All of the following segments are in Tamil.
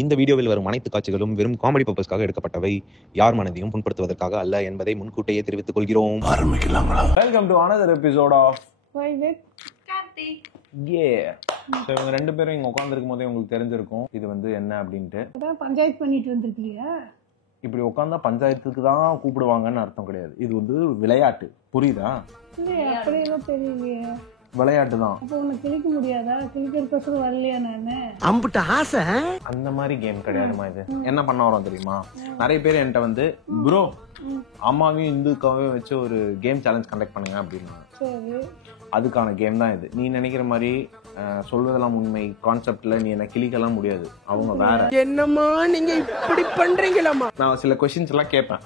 இந்த வீடியோவில் வரும் அனைத்து காட்சிகளும் வெறும் காமெடி பர்பஸ்க்காக எடுக்கப்பட்டவை. யார் மனதையும் புண்படுத்துவதற்காக அல்ல என்பதை முன்கூட்டியே தெரிவித்துக் கொள்கிறோம். ஆரம்பிக்கலாங்களா? Welcome to another episode of Why with Karthik. So இவங்க ரெண்டு பேரும் இங்க உட்கார்ந்திருக்கும் போதே உங்களுக்கு தெரிஞ்சிருக்கும் இது வந்து என்ன அப்படின்ட்டு. அதான் பஞ்சாயத்து பண்ணிட்டு வந்திருக்கீங்க. இப்படி உட்கார்ந்தா பஞ்சாயத்துக்கு தான் கூப்பிடுவாங்கன்னு அர்த்தம் கிடையாது. இது வந்து விளையாட்டு, புரியுதா? அப்படி எல்லாம் தெரியலையே. விளையாட்டு தான். அப்போ உன்னை கிழிக்க முடியாதா? கிழிக்கிறதுக்கு வரலையா நானு? அம்புட்ட ஆசை. அந்த மாதிரி கேம் கிடையாதுமா இது. என்ன பண்ண வரோம் தெரியுமா? நிறைய பேர் என்கிட்ட வந்து ப்ரோ அம்மாவையும் இந்துக்காவையும் வச்சு ஒரு கேம் சேலஞ்ச் கண்டக்ட் பண்ணுங்க அப்படின்னு. சரி, அதுக்கான கேம் தான் இது. நீ நினைக்கிற மாதிரி சொல்வதெல்லாம் உண்மை கான்செப்ட்ல நீ என்ன கிளிக்கலாம் முடியாது. அவங்க வேற. என்னம்மா நீங்க இப்படி பண்றீங்களாமா? நான் சில கொஸ்டின்ஸ் எல்லாம் கேட்பேன்,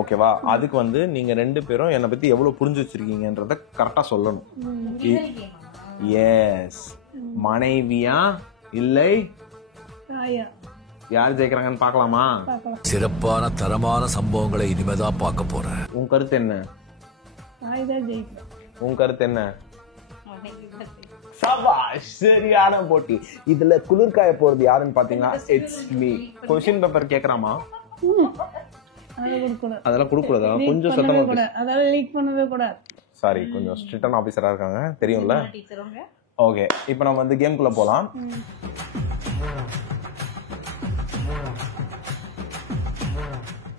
ஓகேவா? அதுக்கு வந்து நீங்க ரெண்டு பேரும் என்னை பத்தி எவ்வளவு புரிஞ்சு வச்சிருக்கீங்கன்றத கரெக்டா சொல்லணும். எஸ், மனைவியா இல்லை யார் ஜெயிக்கிறாங்கன்னு பாக்கலாமா? சிறப்பான தரமான சம்பவங்களை இனிமேதான் பார்க்க போறேன். உன் கருத்து என்ன? உன் கருத்து என்ன? சபாஷ், சரியான போட்டி. இதுல குளிர்காய போறது யாருன்னு பாத்தீங்கன்னா இட்ஸ் மீ. கொஸ்டின் பேப்பர் கேக்குறாமா? அதெல்லாம் கொடுக்கூடாதா? கொஞ்சம் சத்தமா. அதெல்லாம் லீக் பண்ணவே கூடாது. சாரி, கொஞ்சம் ஸ்ட்ரிக்டான ஆபீசரா இருக்காங்க, தெரியும்ல? ஓகே, இப்போ நம்ம வந்து கேம்குள்ள போலாம்.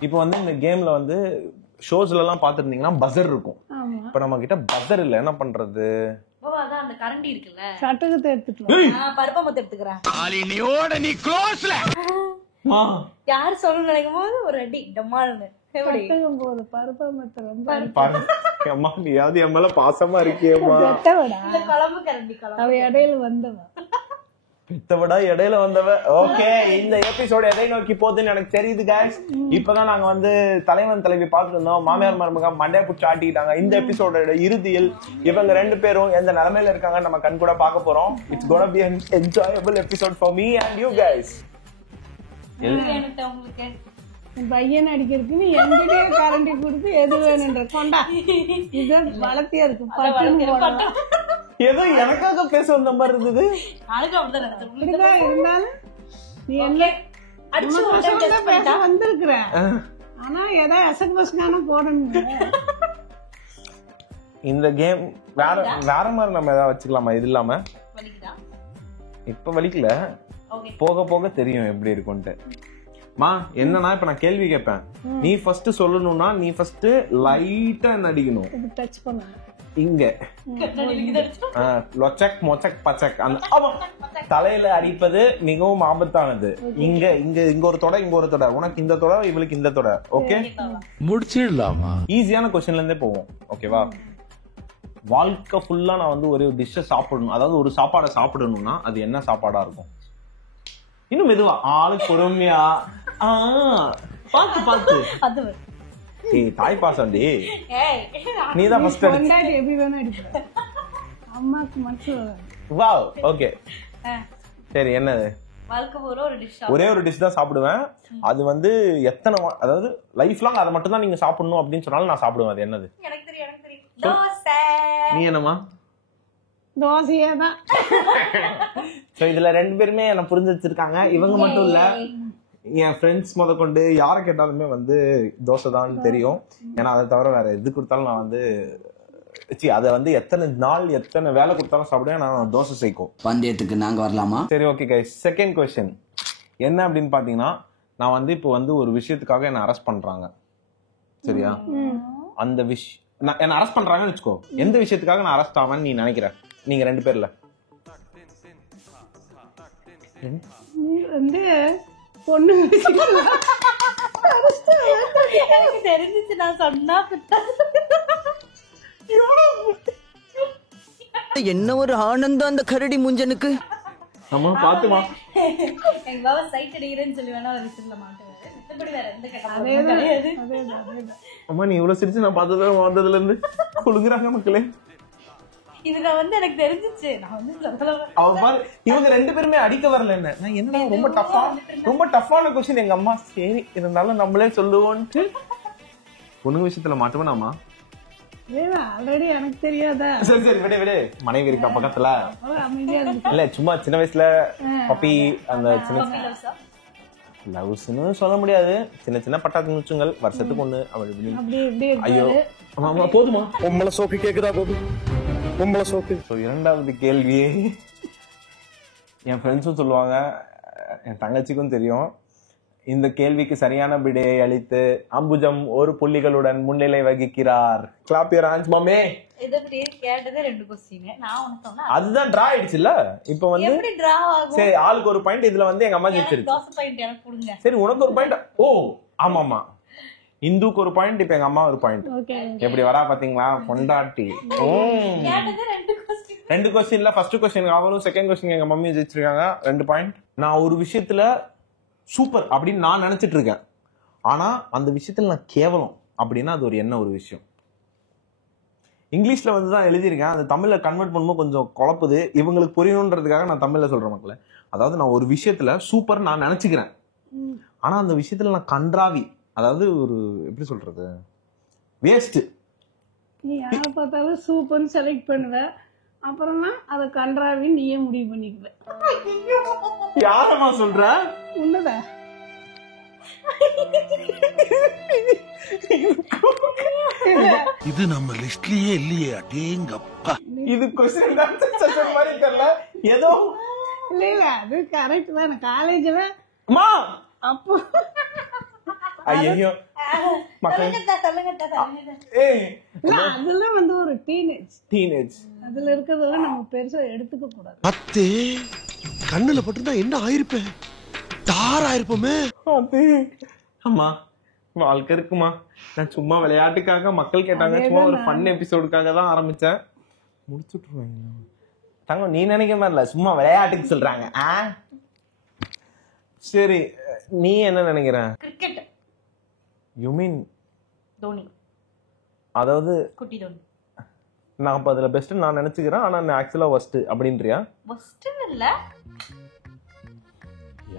இப்போ வந்து இந்த கேம்ல வந்து ஷோஸ்ல எல்லாம் பாத்துருந்தீங்கன்னா பஸர் இருக்கும். இப்ப நம்ம கிட்ட பஸர் இல்ல, என்ன பண்றது? அந்த கரண்டி இருக்குல்ல, சட்டகத்தை எடுத்துக்கலாம். பருப்பமத்தை எடுத்துக்கிறேன். நீ க்ளோஸ்ல யாரு சொல்லணும்னு நினைக்கும் போது ஒரு அடி டம்மாள்னு போது பருப்பமத்தை ரொம்ப அம்மா நீயாவது என் மேல பாசமா இருக்கியேம்மா. குழம்பு கரண்டி அவ இடையில வந்தவன், பித்தவடா இடையில வந்தவ. ஓகே, இந்த எபிசோட் எதை நோக்கி போகுதுன்னு எனக்கு தெரியுது கைஸ். இப்பதான் நாங்க வந்து தலைவன் தலைவி பார்த்துட்டு இருந்தோம். மாமியார் மருமக மண்டைய புடிச்சு ஆட்டிட்டாங்க. இந்த எபிசோட இறுதியில் இவங்க ரெண்டு பேரும் எந்த நிலைமையில இருக்காங்க நம்ம கண் கூட பார்க்க போறோம். It's gonna be an enjoyable episode for me and you guys. பையன் அடிக்கிறதுக்கு நீ எங்கிட்டே கரண்டி கொடுத்து எது வேணுன்ற கொண்டா. இது வளர்த்தியா இருக்கு. ஏதோ எனக்காக பேச வந்த மாதிரி இருந்தது. இப்படிதான் இருந்தாலும் நீ என்ன பேச வந்திருக்கிற. ஆனா ஏதோ எசக் பஸ்கான போடணும். இந்த கேம் வேற வேற மாதிரி நம்ம ஏதாவது வச்சுக்கலாமா? இது இல்லாம இப்ப வலிக்கல, போக போக தெரியும் எப்படி இருக்கும்ட்டு. மா என்னன்னா இப்ப நான் கேள்வி கேட்பேன், நீ ஃபர்ஸ்ட் சொல்லணும்னா நீ ஃபர்ஸ்ட் லைட்டா என்ன அடிக்கணும். டச் பண்ண இங்க லொச்சக் மொச்சக் பச்சக் அந்த தலையில அடிப்பது மிகவும் ஆபத்தானது. இங்க இங்க இங்க ஒரு தொட, இங்க ஒரு தொட. உனக்கு இந்த தொட, இவளுக்கு இந்த தொட. ஓகே, முடிச்சிடலாமா? ஈஸியான கொஸ்டின்ல இருந்தே போவோம், ஓகேவா? வாழ்க்கை ஃபுல்லா நான் வந்து ஒரு டிஷ்ஷை சாப்பிடணும், அதாவது ஒரு சாப்பாடை சாப்பிடணும்னா அது என்ன சாப்பாடா இருக்கும்? இன்னும் மெதுவா, ஆளு பொறுமையா. பாத்து பாத்து தாய் பாசண்டி. நீதான் ஃபர்ஸ்ட் கொண்டாடி எப்படி வேணா அடிப்ப. அம்மாக்கு மட்டும் வாவ். ஓகே சரி, என்னது? ஒரே ஒரு டிஷ் தான் சாப்பிடுவேன். அது வந்து எத்தனை, அதாவது லைஃப் லாங் அதை மட்டும் தான் நீங்க சாப்பிடணும் அப்படின்னு சொன்னாலும் நான் சாப்பிடுவேன். அது என்னது? நீ என்னமா? தோசையே தான். சோ இதுல ரெண்டு பேருமே என்ன புரிஞ்சு வச்சிருக்காங்க. இவங்க மட்டும் இல்ல, என் ஃப்ரெண்ட்ஸ் முத கொண்டு யாரை கேட்டாலுமே வந்து தோசை தான் தெரியும். ஏன்னா அதை தவிர வேற எது கொடுத்தாலும் நான் வந்து அதை வந்து எத்தனை நாள் எத்தனை வேலை கொடுத்தாலும் சாப்பிடுவேன். நான் தோசை சேர்க்கும். பந்தயத்துக்கு நாங்க வரலாமா? சரி, ஓகே கைஸ். செகண்ட் கொஸ்டின் என்ன அப்படின்னு பாத்தீங்கன்னா, நான் வந்து இப்போ வந்து ஒரு விஷயத்துக்காக என்ன அரெஸ்ட் பண்றாங்க, சரியா? அந்த என்ன அரெஸ்ட் பண்றாங்கன்னு வச்சுக்கோ. எந்த விஷயத்துக்காக நான் அரெஸ்ட் ஆவேன்னு நீ நினைக்கிற? நீங்க ரெண்டு பேர்ல வந்து பொண்ணு தெரிஞ்சிச்சு நான் சொன்னா என்ன ஒரு ஆனந்தம் அந்த கரடி முஞ்சனுக்கு. நம்ம பாத்துமா எங்க பாபா சைட் அடிக்கிறேன்னு சொல்லி வேணா விசில்ல மாட்டுவாரு. மத்தபடி வேற எந்த கெட்ட கிடையாது. அம்மா நீ இவ்வளவு சிரிச்சு நான் பார்த்ததே வந்ததுல இருந்து குளுங்குறாங்க மக்களே. இதுல வந்து எனக்கு தெரிஞ்சிச்சு. நான் வந்து இவங்க ரெண்டு பேருமே அடிக்க வரல. என்ன நான் என்ன ரொம்ப டஃப்பான கொஸ்டின் எங்க அம்மா. சரி இருந்தாலும் நம்மளே சொல்லுவோன்ட்டு பொண்ணுங்க விஷயத்துல மாட்டுவேனாமா? ஆல்ரெடி எனக்கு தெரியாதா? சரி சரி விடு விடு. மனைவி இருக்கா பக்கத்துல? அமைதியா இருக்கு. இல்ல சும்மா சின்ன வயசுல பப்பி அந்த சின்ன லவ்ஸ்னு சொல்ல முடியாது, சின்ன சின்ன பட்டாத்து முச்சுங்கள் வருஷத்துக்கு ஒண்ணு. அப்படி இப்படி ஐயோ ஆமா போதுமா? பொம்பளை சோக்கு கேக்குதா? போதும் பொம்பளை சோக்கு. இரண்டாவது கேள்வி என் ஃப்ரெண்ட்ஸும் சொல்லுவாங்க, என் தங்கச்சிக்கும் தெரியும். இந்த கேள்விக்கு சரியான விடையை அளித்து அம்புஜம் 1 புள்ளிகளுடன் முன்னிலை வகிக்கிறார். கிளாப் யுவர் ஹேண்ட்ஸ் மாமே. இத பத்தி கேட்டதே 2 क्वेश्चन. நான் உனக்கு சொன்னா அதுதான் டிரா ஆயிடுச்சுல. இப்போ வந்து எப்படி டிரா ஆகும்? சரி ஆளுக்கு ஒரு பாயிண்ட். இதுல வந்து எங்க அம்மா ஜெயிச்சிருக்கு. 10 பாயிண்ட் எனக்கு கொடுங்க. சரி உனக்கு ஒரு பாயிண்ட். ஓ ஆமா ஆமா, இந்துக்கு ஒரு பாயிண்ட், இப்ப எங்க அம்மா ஒரு பாயிண்ட். ஓகே எப்படி வரா பாத்தீங்களா பொண்டாட்டி. கேட்டதே 2 क्वेश्चन. 2 क्वेश्चनல ஃபர்ஸ்ட் क्वेश्चन அவரும், செகண்ட் क्वेश्चन எங்க மம்மி ஜெயிச்சிருக்காங்க 2 பாயிண்ட். நான் ஒரு விஷயத்துல சூப்பர் அப்படின்னு நான் நினைச்சிட்டு இருக்கேன், ஆனா அந்த விஷயத்துல நான் கேவலம் அப்படின்னா அது ஒரு விஷயம். இங்கிலீஷ்ல வந்து தான் எழுதியிருக்கேன், அது தமிழ்ல கன்வெர்ட் பண்ணும்போது கொஞ்சம் குழப்புது. இவங்களுக்கு புரியணுன்றதுக்காக நான் தமிழ்ல சொல்றேன் மக்களே. அதாவது நான் ஒரு விஷயத்துல சூப்பர் நான் நினைச்சுக்கிறேன், ஆனா அந்த விஷயத்துல நான் கன்றாவி, அதாவது ஒரு எப்படி சொல்றது, வேஸ்ட். நீ யாரை பார்த்தாலும் சூப்பர்னு செலக்ட் பண்ணுவ, அப்புறம்னா அதை கன்றாவி நீயே முடிவு பண்ணிக்குவ. யாரமா சொல்ற? உன்னதா? இது நம்ம லிஸ்ட்லயே இல்லையே. அடேங்கப்பா. இது क्वेश्चन ஆன்சர் செஷன் மாதிரி தெரியல ஏதோ. இல்ல அது கரெக்ட் தான். காலேஜ்ல அம்மா அப்போ ஐயோ மக்கள் சொல்லுங்க. ஏய் இல்ல அதெல்லாம் வந்து ஒரு டீனேஜ் அதுல இருக்கிறதெல்லாம் நம்ம பெருசா எடுத்துக்க கூடாது. அத்தே கண்ணுல பட்டுனா என்ன ஆயிருப்பேன், தார் ஆயிருப்போமே. அது அம்மா வாழ்க்கை இருக்குமா. நான் சும்மா விளையாட்டுக்காக மக்கள் கேட்டாங்க, சும்மா ஒரு ஃபன் எபிசோடுக்காக தான் ஆரம்பிச்சேன். முடிச்சுட்டுருவாங்க தங்கம், நீ நினைக்க மாதிரி இல்ல, சும்மா விளையாட்டுக்கு சொல்றாங்க. சரி நீ என்ன நினைக்கிற? கிரிக்கெட். You mean Dhoni. அதாவது குட்டி தோனி. நான் அப்ப அதுல பெஸ்ட் நான் நினைச்சுக்கிறேன், ஆனா நான் ஆக்சுவலா வஸ்ட் அப்படின்றியா? வஸ்ட்னு இல்ல.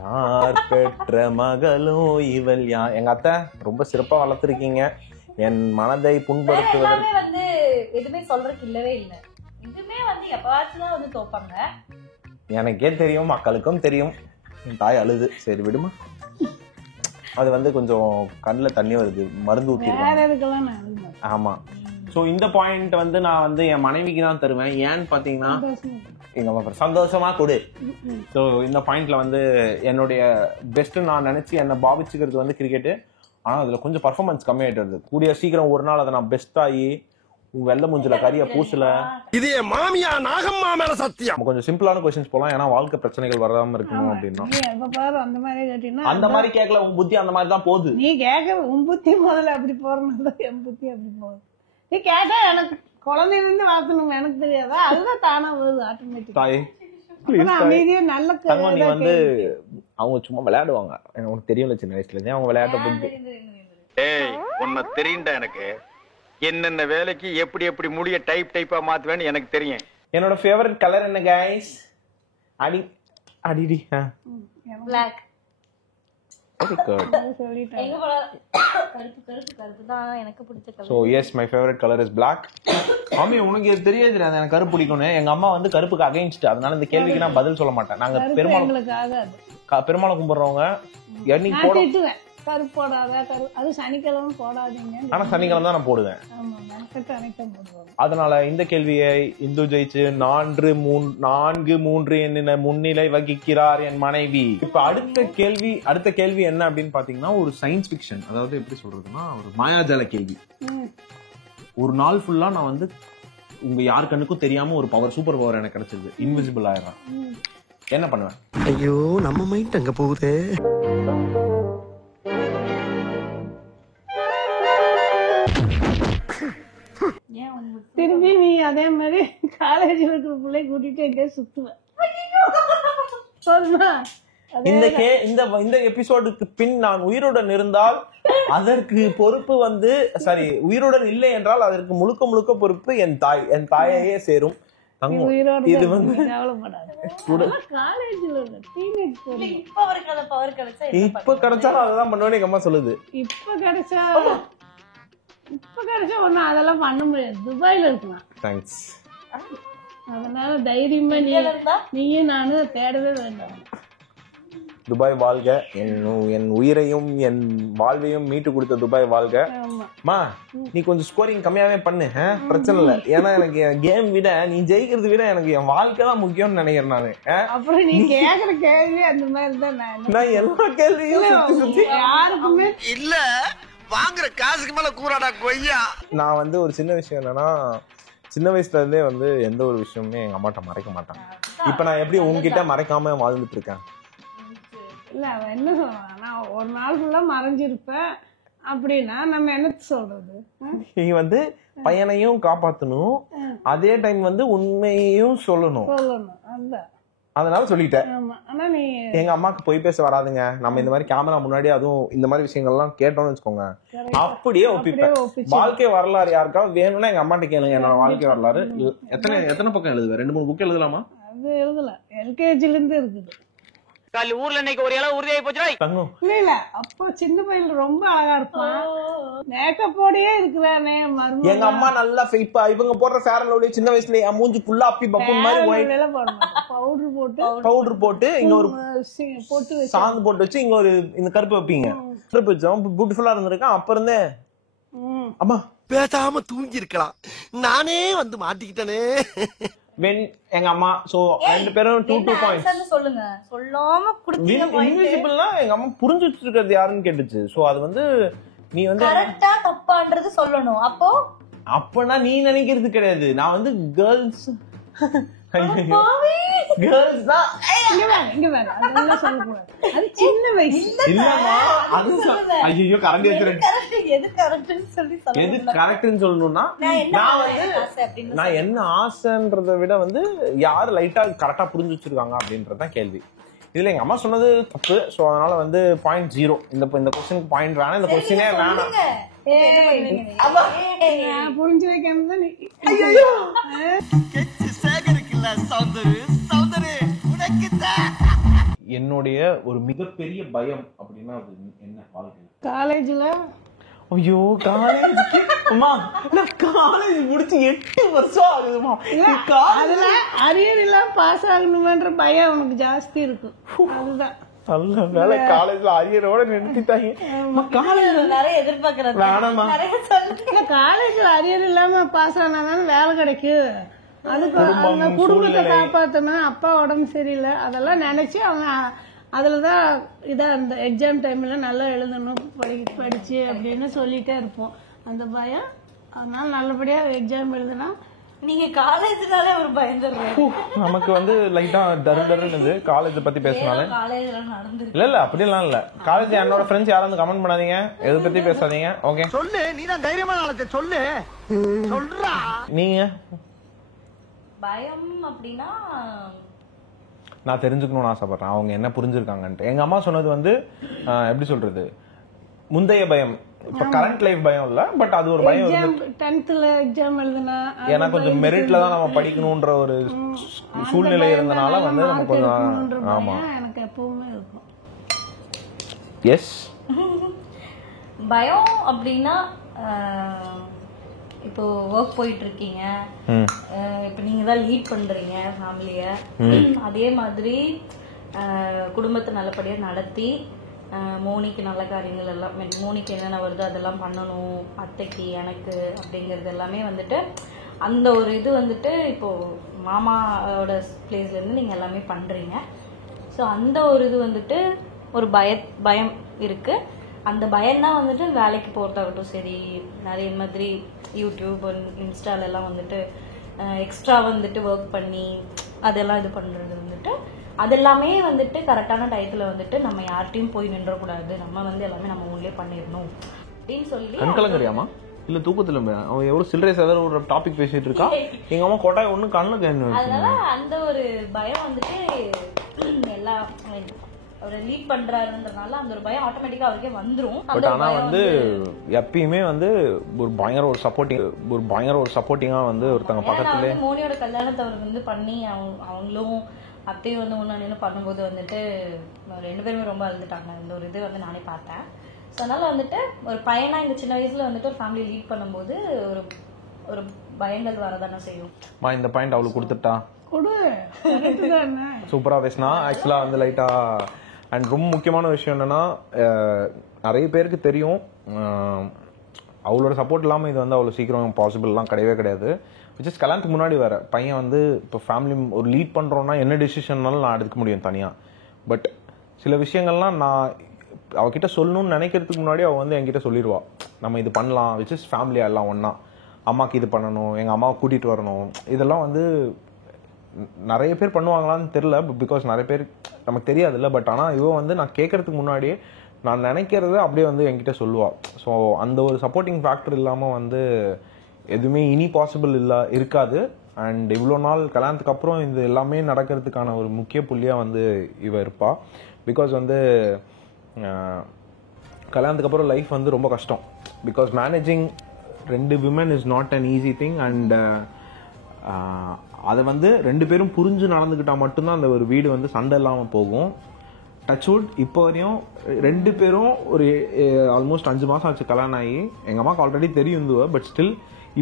யார் பெற்ற மகளும் இவள் யார். எங்க அத்தை ரொம்ப சிறப்பா வளர்த்திருக்கீங்க, என் மனதை புண்படுத்துவதற்கு. வந்து எதுவுமே சொல்றதுக்கு இல்லவே இல்ல. இதுமே வந்து எப்பவாச்சும் தான் வந்து தோப்பாங்க. எனக்கே தெரியும், மக்களுக்கும் தெரியும். என் தாய் அழுது. சரி விடுமா, அது வந்து கொஞ்சம் கண்ணுல தண்ணி வருது, மருந்து ஊத்திருக்காங்க. வேற எதுக்கெல்லாம் நான் எழுத மாட்டேன். ஆமா. சோ இந்த பாயிண்ட் வந்து நான் வந்து என் மனைவிக்கு தான் தருவேன். ஏன்னு பாத்தீங்கன்னா எங்க அம்மா சந்தோஷமா கொடு. சோ இந்த பாயிண்ட்ல வந்து என்னுடைய பெஸ்ட் நான் நினைச்சு என்ன பாவிச்சுக்கிறது வந்து கிரிக்கெட். ஆனா அதுல கொஞ்சம் பர்ஃபார்மன்ஸ் கம்மியாயிட்டு வருது. கூடிய சீக்கிரம் ஒரு நாள் அதை நான் பெஸ்ட் ஆகி வெள்ள மூஞ்சில கரிய பூசல. இது என் மாமியா நாகம்மா மேல சத்தியம். கொஞ்சம் சிம்பிளான क्वेश्चंस போலாம், ஏன்னா வாழ்க்கை பிரச்சனைகள் வராம இருக்கணும் அப்படின்னா. நீ எப்ப பாரு அந்த மாதிரி கேட்டீங்கன்னா அந்த மாதிரி கேட்கல, உன் புத்தி அந்த மாதிரி தான் போகுது. நீ கேட்க உன் புத்தி முதல்ல அப்படி போறதுனால என் புத்தி அப்படி போகுது. நீ கேட்டா எனக்கு குழந்தைல இருந்து வளர்த்தணும் எனக்கு தெரியாதா, அதுதான் தானா வருது ஆட்டோமேட்டிக். தாய் அமைதியா நல்ல தங்கம், நீ வந்து அவங்க சும்மா விளையாடுவாங்க, எனக்கு தெரியும்ல சின்ன வயசுல இருந்தே அவங்க விளையாட்ட புத்தி. ஏய் உன்னை தெரியும்டா எனக்கு, என்னென்ன வேலைக்கு எப்படி எப்படி முடிய டைப்பா மாத்துவேன்னு எனக்கு தெரியும். என்னோட ஃபேவரட் கலர் என்ன गाइस? அடிடி Black. Very good. சொல்லிட்டேன். எங்க போல கருப்பு தான் எனக்கு பிடிச்ச colour. So yes my favourite colour is black. மாமி உனக்கு இது தெரியாது எனக்கு கருப்பு பிடிக்கும்னு. எங்க அம்மா வந்து கருப்புக்கு அகைன்ஸ்ட், அதனால இந்த கேள்விக்கு நான் பதில் சொல்ல மாட்டேன். நாங்க எங்களுக்கு ஆகாது. பெருமாளை கும்பிடுறவங்க என்னைக்கு நான் போட திட்டுவேன், கருப்பு போடாத அது சனிக்கிழமை போடாதீங்க. ஆனா சனிக்கிழமை தான் நான் போடுவேன். ஆமா மெனக்கட்டு அனைத்தும் போடுவாங்க. அதனால இந்த கேள்வியை இந்து ஜெயிச்சு 4-3 என்ன முன்னிலை வகிக்கிறார் என் மனைவி. இப்ப அடுத்த கேள்வி என்ன அப்படின்னு பாத்தீங்கன்னா ஒரு சயின்ஸ் ஃபிக்ஷன், அதாவது எப்படி சொல்றதுன்னா ஒரு மாயாஜால கேள்வி. ஒரு நாள் ஃபுல்லா நான் வந்து உங்க யார் கண்ணுக்கும் தெரியாம ஒரு சூப்பர் பவர் எனக்கு கிடைச்சது, இன்விசிபிள் ஆயிடுறேன். என்ன பண்ணுவேன்? ஐயோ நம்ம மைண்ட் அங்க போகுதே. திரும்பி நீ அதே மாதிரி காலேஜ்ல இருக்கிற பிள்ளை கூட்டிட்டு எங்கேயா சுத்துவேன். இந்த எபிசோடுக்கு பின் நான் உயிருடன் இருந்தால் அதற்கு பொறுப்பு வந்து உயிருடன் இல்லை என்றால் அதற்கு முழுக்க பொறுப்பு என் தாயையே சேரும். இது வந்து இப்ப கிடைச்சாலும் அதான் பண்ணுவேன்னு எங்க அம்மா சொல்லுது. இப்ப கிடைச்சா இப்ப கிடைச்சா ஒண்ணும் அதெல்லாம் பண்ண முடியாது. துபாயில இருக்கலாம். தேங்க்ஸ். அதனால தைரியமா நீயும் நானும் தேடவே வேண்டாம். துபாய் வாழ்க. என் உயிரையும் என் வாழ்வையும் மீட்டு கொடுத்த துபாய் வாழ்க. மா நீ கொஞ்சம் ஸ்கோரிங் கம்மியாவே பண்ணு, பிரச்சனை இல்ல. ஏன்னா எனக்கு என் கேம் விட நீ ஜெயிக்கிறத விட எனக்கு என் வாழ்க்கை தான் முக்கியம்னு நினைக்கிறேன் நானு. அப்புறம் நீ கேக்குற கேள்வி அந்த மாதிரி தான். நான் எல்லா கேள்வியும் யாருக்குமே இல்ல வாங்குற காசுக்கு மேல கூறாடா கொய்யா. நான் வந்து ஒரு சின்ன விஷயம் என்னன்னா, சின்ன வயசுல இருந்தே வந்து எந்த ஒரு விஷயமுமே எங்க அம்மாட்ட மறைக்க மாட்டாங்க. இப்ப நான் எப்படி உங்ககிட்ட மறைக்காம வாழ்ந்துட்டு இருக்கேன். இல்ல அவன் என்ன சொல்றான், நான் ஒரு நாள் ஃபுல்லா மறைஞ்சிருப்பேன் அப்படின்னா நம்ம என்ன சொல்றது? நீ வந்து பையனையும் காப்பாத்தணும், அதே டைம் வந்து உண்மையையும் சொல்லணும். அந்த அதனால சொல்லிட்டேன். ஆமா. ஆனா நீ எங்க அம்மாக்கு பொய் பேச வராதுங்க. நம்ம இந்த மாதிரி கேமரா முன்னாடி அதுவும் இந்த மாதிரி விஷயங்கள்லாம் கேட்டோம்னு வச்சுக்கோங்க, அப்படியே ஒப்பிப்பேன். வாழ்க்கை வரலாறு யாருக்காவது வேணும்னா எங்க அம்மாட்ட கேளுங்க. என்னோட வாழ்க்கை வரலாறு எத்தனை பக்கம் எழுதுவேன்? 2-3 புக் எழுதலாமா? அது எழுதல, எல்கேஜில இருந்து இருக்குது. ஊர்ல இன்னைக்கு ஒரு இளவு உறுதியாகி போச்சுடா. இல்ல அப்போ சின்ன பையன் ரொம்ப அழகா இருப்பான், மேக்கப்போடயே இருக்கிறானே மருமகன். எங்க அம்மா நல்லா இப்ப இவங்க போடுற ஃபேர் அண்ட் லவ்லி சின்ன வயசுல என் மூஞ்சி ஃபுல்லா அப்பி பப்பு மாதிரி பவுடர் போட்டு இங்க ஒரு போட்டு சாந்து போட்டு வச்சு இங்க ஒரு இந்த கருப்பு வைப்பீங்க. கருப்பு வச்சோம் பியூட்டிஃபுல்லா இருந்திருக்கேன். அப்ப இருந்தே அம்மா பேசாம தூங்கி இருக்கலாம், நானே வந்து மாட்டிக்கிட்டனே. எங்க அம்மா சோ 2 பேரும் 2 பாயிண்ட்ஸ் சொல்லுங்க. சொல்லாம குடுத்தீங்க பாயிண்ட். இன்விசிபிள்னா எங்க அம்மா புரிஞ்சு வச்சிருக்கிறது யாருன்னு கேட்டுச்சு. சோ அது வந்து நீ வந்து கரெக்ட்டா தப்பான்றது சொல்லணும். அப்பனா நீ நினைக்கிறது கிடையாது. நான் வந்து கேர்ள்ஸ் கேர்ள்ஸ் தான் இங்க வேற அதெல்லாம் சொல்லக்கூடாது. அது சின்ன வயசு இல்லம்மா. அது ஐயோ கரண்ட் ஏத்துறேன். எது கரெக்ட்னு சொல்லி சொல்லுங்க. எது கரெக்ட்னு சொல்லணும்னா நான் என்ன ஆசைன்றதை விட வந்து யாரு லைட்டா கரெக்டா புரிஞ்சு வச்சிருக்காங்க அப்படின்றதுதான் கேள்வி. இதுல எங்க அம்மா சொன்னது தப்பு. சோ அதனால வந்து 0.0 இந்த கொஸ்டினுக்கு பாயிண்ட் வேணாம். இந்த கொஸ்டினே வேணாம். புரிஞ்சு வைக்காம தான் என்னுடைய ஒரு மிகப்பெரிய பயம் அப்படின்னா அது என்ன? வாழ்க்கை காலேஜ்ல ஐயோ காலேஜ் அம்மா நான் காலேஜ் முடிச்சு 8 வருஷம் ஆகுதுமா. அதுல அரியர் எல்லாம் பாஸ் ஆகணுமன்ற பயம் உனக்கு ஜாஸ்தி இருக்கும். அதுதான் நல்ல வேலை காலேஜ்ல அரியரோட நிறுத்திட்டாங்க. நிறைய எதிர்பார்க்கறது வேணாமா? காலேஜ்ல அரியர் இல்லாம பாஸ் ஆனாதான் வேலை கிடைக்கும். அதுக்கு குடும்பத்தை காப்பாத்தணும். அப்பா உடம்பு சரியில்லை அதெல்லாம் நினைச்சு அவங்க அதுலதான் இந்த எக்ஸாம் டைம்ல நல்லா எழுதணும் படிச்சு அப்படின்னு சொல்லிட்டே இருப்போம். அந்த பயம். அதனால நல்லபடியா எக்ஸாம் எழுதுனா நீங்க காலேஜ்னாலே ஒரு பயந்துடுறீங்க. நமக்கு வந்து லைட்டா டரு காலேஜ் பத்தி பேசினாலே. இல்ல அப்படியெல்லாம் இல்ல. காலேஜ் என்னோட ஃப்ரெண்ட்ஸ் யாரும் கமெண்ட் பண்ணாதீங்க, எதை பத்தி பேசாதீங்க. ஓகே சொல்லு, நீ தான் தைரியமான ஆளத்தை சொல்லு. சொல்றா நீங்க. பயம் அப்படின்னா நான் தெரிஞ்சுக்கணும்னு ஆசைப்படுறேன் அவங்க என்ன புரிஞ்சிருக்காங்கன்ட்டு. எங்க அம்மா சொன்னது வந்து எப்படி சொல்றது, முந்தைய பயம். இப்ப கரண்ட் லைஃப் பயம் இல்ல, பட் அது ஒரு பயம். 10th எக்ஸாம் எழுதுனா ஏன்னா கொஞ்சம் மெரிட்ல தான் நம்ம படிக்கணும்ன்ற ஒரு சூழ்நிலை இருந்தனால வந்து நம்ம கொஞ்சம் ஆமா எனக்கு எப்பவுமே இருக்கும். எஸ் பயம் அப்படின்னா இப்போ ஒர்க் போயிட்டு இருக்கீங்க, இப்போ நீங்க தான் லீட் பண்றீங்க ஃபேமிலிய. அதே மாதிரி குடும்பத்தை நல்லபடியா நடத்தி மோனிக்கு நல்ல காரியங்கள் எல்லாம், மோனிக்கு என்னென்ன வருதோ அதெல்லாம் பண்ணணும், அத்தைக்கு எனக்கு அப்படிங்கிறது எல்லாமே வந்துட்டு அந்த ஒரு இது வந்துட்டு இப்போ மாமாவோட பிளேஸ்ல இருந்து நீங்க எல்லாமே பண்றீங்க. ஸோ அந்த ஒரு இது வந்துட்டு ஒரு பயம் இருக்கு. அந்த பயம்தான் வந்துட்டு வேலைக்கு போறதாகட்டும் சரி, நிறைய மாதிரி யூடியூப் இன்ஸ்டால எல்லாம் வந்துட்டு எக்ஸ்ட்ரா வந்துட்டு ஒர்க் பண்ணி அதெல்லாம் இது பண்றது வந்துட்டு அதெல்லாமே வந்துட்டு கரெக்டான டயத்துல வந்துட்டு நம்ம யார்ட்டையும் போய் நின்றக்கூடாது, நம்ம வந்து எல்லாமே நம்ம ஊர்லயே பண்ணிடணும் அப்படின்னு சொல்லி. கண்கலங்கறியாமா இல்ல தூக்கத்துல அவன் எவ்வளவு சில்லறை ஏதாவது ஒரு டாபிக் பேசிட்டு இருக்கா. எங்க அம்மா கொட்டாய் ஒண்ணு கண்ணுல. அதனால அந்த ஒரு பயம் வந்துட்டு எல்லா ஒரு லீட் பண்றாருன்றதுனால அந்த ஒரு பயம் ஆட்டோமேட்டிக்கா அவருக்கே வந்துரும். பட் ஆனா வந்து எப்பயுமே வந்து ஒரு பயங்கர ஒரு சப்போர்ட்டிங்கா வந்து ஒருத்தங்க பக்கத்துல மோனியோட கல்யாணத்தை அவர் வந்து பண்ணி அவங்களும் அத்தையும் வந்து ஒன்று நின்று பண்ணும்போது வந்துட்டு 2 பேருமே ரொம்ப அழுதுட்டாங்க. இந்த ஒரு இது வந்து நானே பார்த்தேன். ஸோ அதனால வந்துட்டு ஒரு பையனா இந்த சின்ன வயசுல வந்துட்டு ஒரு ஃபேமிலி லீட் பண்ணும்போது ஒரு பயங்கள் வரதானே செய்யும். இந்த பாயிண்ட் அவளுக்கு கொடுத்துட்டா கொடு சூப்பரா பேசினா. ஆக்சுவலா வந்து லைட்டா அண்ட் ரொம்ப முக்கியமான விஷயம் என்னன்னா நிறைய பேருக்கு தெரியும் அவளோட சப்போர்ட் இல்லாமல் இது வந்து அவ்வளோ சீக்கிரம் பாசிபிள்லாம் கிடையவே கிடையாது. விச் கல்யாணத்துக்கு முன்னாடி வேற பையன் வந்து இப்போ ஃபேமிலி ஒரு லீட் பண்ணுறோன்னா என்ன டெசிஷன்னாலும் நான் எடுக்க முடியும் தனியாக. பட் சில விஷயங்கள்லாம் நான் அவகிட்ட சொல்லணும்னு நினைக்கிறதுக்கு முன்னாடி அவள் வந்து என்கிட்ட சொல்லிடுவா, நம்ம இது பண்ணலாம், விச் இஸ் ஃபேமிலியாக எல்லாம் ஒன்றா, அம்மாவுக்கு இது பண்ணணும், எங்கள் அம்மாவை கூட்டிகிட்டு வரணும். இதெல்லாம் வந்து நிறைய பேர் பண்ணுவாங்களான்னு தெரில, பிகாஸ் நிறைய பேர் நமக்கு தெரியாதுல்ல. பட் ஆனால் இவன் வந்து நான் கேட்கறதுக்கு முன்னாடியே நான் நினைக்கிறத அப்படியே வந்து என்கிட்ட சொல்லுவாள். ஸோ அந்த ஒரு சப்போர்ட்டிங் ஃபேக்டர் இல்லாமல் வந்து எதுவுமே இனி பாசிபிள் இருக்காது. அண்ட் இவ்வளோ நாள் கல்யாணத்துக்கு அப்புறம் இது எல்லாமே நடக்கிறதுக்கான ஒரு முக்கிய புள்ளியாக வந்து இவ இருப்பா. பிகாஸ் வந்து கல்யாணத்துக்கு அப்புறம் லைஃப் வந்து ரொம்ப கஷ்டம். Because managing 2 women is not an easy thing. And அதை வந்து 2 பேரும் புரிஞ்சு நடந்துக்கிட்டா மட்டும்தான் அந்த ஒரு வீடு வந்து சண்டை இல்லாமல் போகும். டச்வுட் இப்போ வரையும் 2 பேரும் ஒரு ஆல்மோஸ்ட் 5 மாதம் ஆச்சு கல்யாணம் ஆகி. எங்கள் அம்மாவுக்கு ஆல்ரெடி தெரியும் இதுவா, பட் ஸ்டில்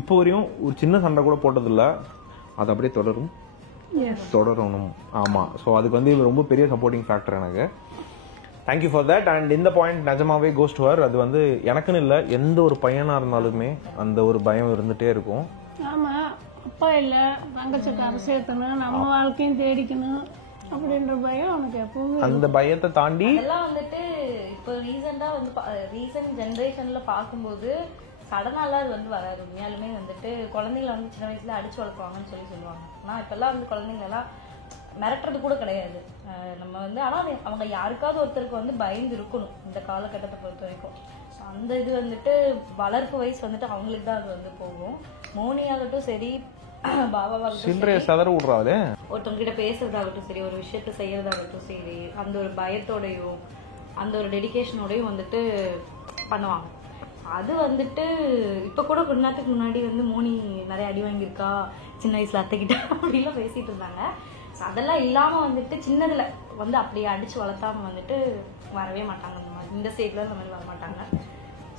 இப்போ வரையும் ஒரு சின்ன சண்டை கூட போட்டதில்ல. அது அப்படியே தொடரணும். ஆமாம். ஸோ அதுக்கு வந்து இது ரொம்ப பெரிய சப்போர்ட்டிங் ஃபேக்டர் எனக்கு. Thank you for that. அண்ட் இந்த பாயிண்ட் நிஜமாவே கோஸ் டு ஹர். அது வந்து எனக்குன்னு இல்லை, எந்த ஒரு பையனாக இருந்தாலுமே அந்த ஒரு பயம் இருந்துகிட்டே இருக்கும். ஆமாம், அப்பா இல்லை, தங்கச்சிக்கு அரசேத்தணும், நம்ம வாழ்க்கையும் தேடிக்கணும் அப்படின்ற பயம் அவனுக்கு எப்பவும். அந்த பயத்தை தாண்டி அதெல்லாம் வந்துட்டு இப்போ ரீசெண்டா வந்து ரீசெண்ட் ஜெனரேஷன்ல பார்க்கும்போது சடனாலாம் அது வந்து வராது. உண்மையாலுமே வந்துட்டு குழந்தைங்களை வந்து சின்ன வயசுல அடிச்சு வளர்க்குவாங்கன்னு சொல்லுவாங்க. ஆனால் இப்பெல்லாம் வந்து குழந்தைங்களெல்லாம் மிரட்டுறது கூட கிடையாது. நம்ம வந்து ஆனால் அவங்க யாருக்காவது ஒருத்தருக்கு வந்து பயந்து இருக்கணும் இந்த காலகட்டத்தை பொறுத்த வரைக்கும். அந்த இது வந்துட்டு வளர்ப்பு வயசு வந்துட்டு அவங்களுக்கு தான் அது வந்து போகும். மோனியாகட்டும் சரி, ஒருத்தவங்க கிட்ட பேசுறதாகட்டும் சரி, ஒரு விஷயத்த செய்யறதாகட்டும் சரி, அந்த ஒரு பயத்தோடையும் அந்த ஒரு டெடிகேஷனோடையும் வந்துட்டு பண்ணுவாங்க. அது வந்துட்டு இப்ப கூட கொஞ்ச நேரத்துக்கு முன்னாடி வந்து மோனி நிறைய அடி வாங்கியிருக்கா சின்ன வயசுல அத்தைக்கிட்ட அப்படிலாம் பேசிட்டு இருந்தாங்க. அதெல்லாம் இல்லாம வந்துட்டு சின்னதுல வந்து அப்படியே அடிச்சு வளர்த்தாம வந்துட்டு வரவே மாட்டாங்க. இந்த ஸ்டேட்ல அந்த மாதிரி வர மாட்டாங்க.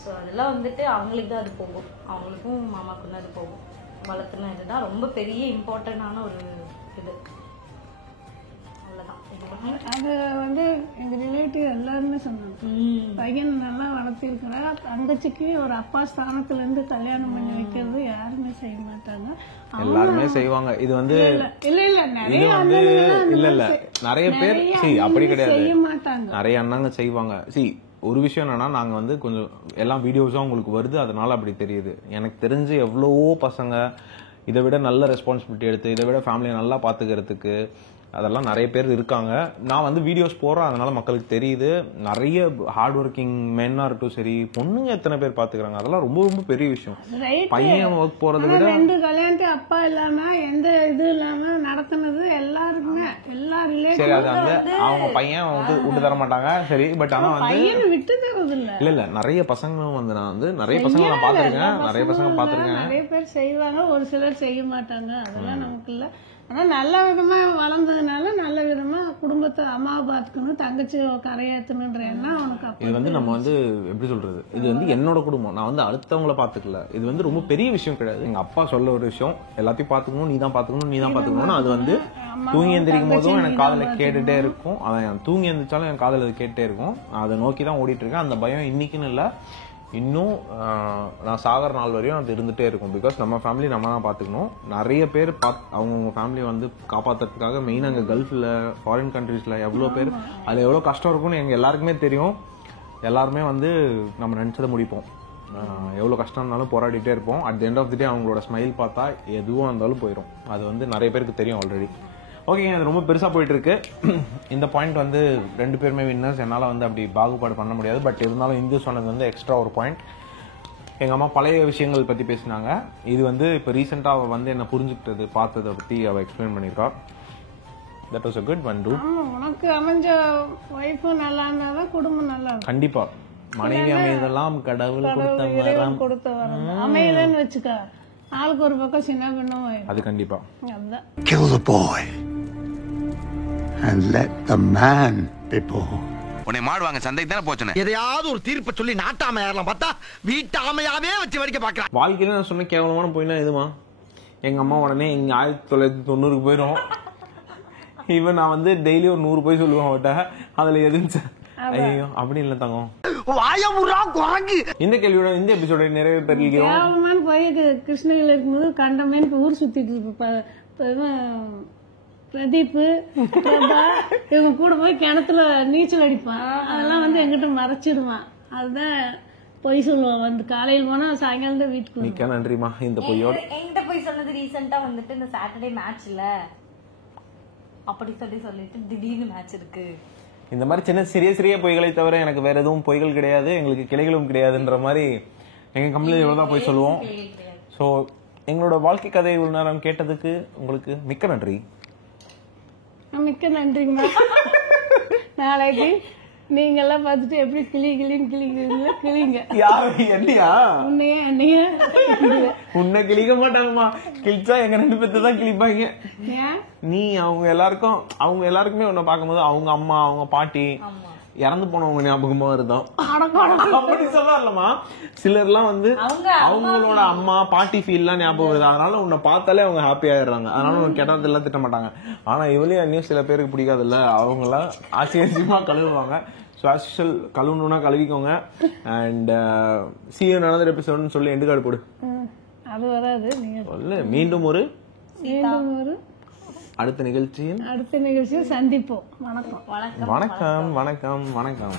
ஸோ அதெல்லாம் வந்துட்டு அவங்களுக்கு தான் அது போகும், அவங்களுக்கும் மாமாவுக்கும் தான் அது போகும். வளர்த்துனா இதுதான் ரொம்ப பெரிய இம்பார்ட்டன்டான ஒரு இது. அது வந்து எங்க ரிலேட்டிவ் எல்லாருமே சொன்னாங்க, பையன் நல்லா வளர்த்திருக்கிறா, தங்கச்சிக்கு ஒரு அப்பா ஸ்தானத்துல இருந்து கல்யாணம் பண்ணி வைக்கிறது யாருமே செய்ய மாட்டாங்க. எல்லாருமே செய்வாங்க. இது வந்து இல்ல நிறைய நிறைய பேர் அப்படி கிடையாது, செய்ய மாட்டாங்க. நிறைய அண்ணாங்க செய்வாங்க. ஒரு விஷயம் என்னன்னா, நாங்க வந்து கொஞ்சம் எல்லாம் வீடியோஸும் உங்களுக்கு வருது, அதனால அப்படி தெரியுது. எனக்கு தெரிஞ்சு எவ்வளவோ பசங்க இதை விட நல்ல ரெஸ்பான்சிபிலிட்டி எடுத்து இதை விட ஃபேமிலியை நல்லா பாத்துக்கிறதுக்கு அதெல்லாம் நிறைய பேர் இருக்காங்க. நான் வந்து வீடியோஸ் போடுறேன், அதனால மக்களுக்கு தெரியுது. நிறைய ஹார்ட் ஒர்க்கிங் மென்னா இருக்கட்டும் சரி, பொண்ணுங்க எத்தனை பேர் பாத்துக்கிறாங்க, அதெல்லாம் ரொம்ப ரொம்ப பெரிய விஷயம். பையன் ஒர்க் போறதை விட 2 கல்யாணத்து அப்பா இல்லாம எந்த இது இல்லாம நடத்தினது எல்லாருக்குமே எல்லா சரி. அது வந்து அவங்க பையன் வந்து விட்டு தர மாட்டாங்க சரி. பட் ஆனா வந்து விட்டு தரது இல்ல நிறைய பசங்களும் வந்து நான் வந்து நிறைய பசங்க நான் பாத்துருக்கேன், நிறைய பசங்க பாத்துருக்கேன். நிறைய பேர் செய்வாங்க, ஒரு சிலர் செய்ய மாட்டாங்க. அதெல்லாம் நமக்கு இல்ல. ஆனா நல்ல விதமா வளர்ந்ததுனால நல்ல விதமா குடும்பத்தை அம்மாவை பாத்துக்கணும், தங்கச்சி கரையேற்றணுன்ற எண்ணம் அவனுக்கு. இது வந்து நம்ம வந்து எப்படி சொல்றது, இது வந்து என்னோட குடும்பம், நான் வந்து அடுத்தவங்கள பாத்துக்கல. இது வந்து ரொம்ப பெரிய விஷயம் கிடையாது. எங்க அப்பா சொல்ல ஒரு விஷயம், எல்லாத்தையும் பாத்துக்கணும், நீ தான் பாத்துக்கணும். அது வந்து தூங்கி எந்திரிக்கும் போதும் எனக்கு காதுல கேட்டுட்டே இருக்கும். அதான் தூங்கி எந்திரிச்சாலும் என் காதுல அது கேட்டுட்டே இருக்கும். அதை நோக்கி தான் ஓடிட்டு இருக்கேன். அந்த பயம் இன்னைக்குன்னு இல்ல, இன்னும் நான் சாகர நாள் வரையும் அது இருந்துட்டே இருக்கும். பிகாஸ் நம்ம ஃபேமிலி நம்ம தான் பாத்துக்கணும். நிறைய பேர் அவங்கவுங்க ஃபேமிலியை வந்து காப்பாத்துறதுக்காக மெயினாக அங்கே கல்ஃபில் ஃபாரின் கண்ட்ரீஸ்ல எவ்வளோ பேர் அது எவ்வளோ கஷ்டம் இருக்கும்னு எங்க எல்லாருக்குமே தெரியும். எல்லாருமே வந்து நம்ம நினைச்சதை முடிப்போம். எவ்வளோ கஷ்டம் இருந்தாலும் போராடிட்டே இருப்போம். At the end of the day அவங்களோட ஸ்மைல் பார்த்தா எதுவும் இருந்தாலும் போயிடும். அது வந்து நிறைய பேருக்கு தெரியும் ஆல்ரெடி. ஓகேங்க, அது ரொம்ப பெருசா போயிட்டு இருக்கு. இந்த பாயிண்ட் வந்து 2 பேருமே வின்னர்ஸ். என்னால வந்து அப்படி பாகுபாடு பண்ண முடியாது. பட் இருந்தாலும் இந்து சொன்னது வந்து எக்ஸ்ட்ரா ஒரு பாயிண்ட். எங்க அம்மா பழைய விஷயங்கள் பத்தி பேசினாங்க. இது வந்து இப்போ ரீசெண்டா அவ வந்து என்ன புரிஞ்சுக்கிட்டது பார்த்ததை பத்தி அவ எக்ஸ்பிளைன் பண்ணிருக்கா. That was a good one dude. உனக்கு அமைஞ்ச வைஃப் நல்லா இருந்தாதான் குடும்பம் நல்லா இருக்கும். கண்டிப்பா மனைவி அமையதெல்லாம் கடவுள் கொடுத்த வரம். அமையலன்னு வச்சுக்க, ஆளுக்கு ஒரு பக்கம் சின்ன பின்னும் அது கண்டிப்பா. அதுதான். Kill the boy. and let the man be born. உன்னை மாடுவாங்க சந்தைக்கு தானே போச்சுனே. எதையாவது ஒரு தீர்ப்பை சொல்லி நாட்டாம ஏறலாம் பார்த்தா வீட்டாமையாவே வச்சு வரைக்க பாக்குறான். வாழ்க்கையில நான் சொன்ன கேவலமான போயினா எதுமா, எங்க அம்மா உடனே இங்க 1990 போயிடும். இவன் நான் வந்து டெய்லி ஒரு 100 போய் சொல்லுவேன் அவட்ட. அதுல எதுன்னு ஐயோ அப்படி இல்ல தங்கம். இந்த கேள்வியோட இந்த எபிசோட நிறைய தெரிவிக்கிறோம். போய் கிருஷ்ணகிரியில இருக்கும்போது கண்டமேன் ஊர் சுத்திட்டு இருப்ப பிரதீப் பிரபா இவங்க கூட போய் கிணத்துல நீச்சல் அடிப்பான். அதெல்லாம் வந்து எங்கிட்ட மறைச்சிடுவான். அதுதான் பொய் சொல்லுவான். வந்து காலையில் போனா சாயங்காலம் தான் வீட்டுக்கு. மிக்க நன்றிமா. இந்த பொய்யோட என்கிட்ட போய் சொன்னது ரீசெண்டா வந்துட்டு இந்த சாட்டர்டே மேட்ச்ல அப்படி சொல்லிட்டு திடீர்னு மேட்ச் இருக்கு. இந்த மாதிரி சின்ன சிறிய பொய்களை தவிர எனக்கு வேற எதுவும் பொய்கள் கிடையாது, எங்களுக்கு கிளைகளும் கிடையாதுன்ற மாதிரி எங்க கம்பெனில இவ்வளவுதான் போய் சொல்லுவோம். ஸோ எங்களோட வாழ்க்கை கதை இவ்வளவு நேரம் கேட்டதுக்கு உங்களுக்கு மிக்க நன்றி. மிக்க நன்றிங்கம்மா. நாளைக்கு நீங்க எல்லாம் பார்த்துட்டு எப்படி கிளிங்க யாரு என்னையா என்னைய உன்னை கிளிக்க மாட்டாங்கம்மா. கிழிச்சா எங்க 2 பேர்த்து தான் கிழிப்பாங்க. நீ அவங்க எல்லாருக்குமே உன்னை பார்க்கும்போது அவங்க அம்மா அவங்க பாட்டி இறந்து போனவங்க ஞாபகமா இருந்தா அப்படி சொல்லலாமா. சிலர்லாம் வந்து அவங்களோட அம்மா பாட்டி ஃபீல்லாம் ஞாபகம் வருது. அதனால உன்னை பார்த்தாலே அவங்க ஹாப்பி ஆயிடுறாங்க. அதனால உனக்கு கெட்டதெல்லாம் திட்ட மாட்டாங்க. ஆனா இவளையும் அந்நியும் சில பேருக்கு பிடிக்காது இல்ல, அவங்கள ஆச்சரியமா கழுவுவாங்க. ஸ்பெஷல் கழுவணும்னா கழுவிக்கோங்க. And see you in another episode சொல்லி எண்டு கார்டு போடு. அது வராது. நீங்க மீண்டும் ஒரு அடுத்த நிகழ்ச்சியில் சந்திப்போம். வணக்கம் வணக்கம் வணக்கம் வணக்கம்.